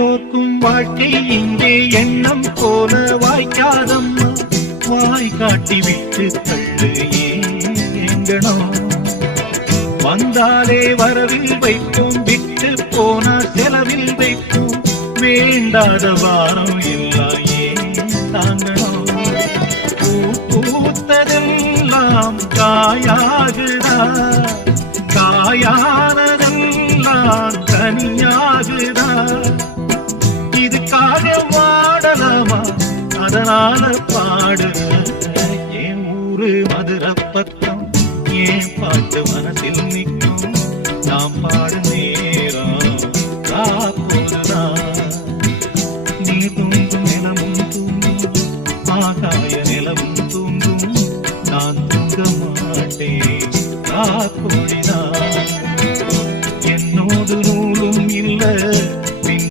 எல்லோர்க்கும் வாழ்க்கை இங்கே எண்ணம் போல வாய்க்காதம்மா. வாய் காட்டி விட்டு தள்ளு ஏங்கணும். வந்தாலே வரவில் வைப்போம், விட்டு போனா செலவில் வைப்போம். வேண்டாத வாரம் இல்லையே தாங்கணும். பூத்ததெல்லாம் காயாகுதா, காயானதெல்லாம் கனியாகுதா. இதுக்காக வாடலாமா, அதனால பாடுற என் ஊரு மதுரை பக்கம். ஏன் பாட்டு மனசில் நிற்க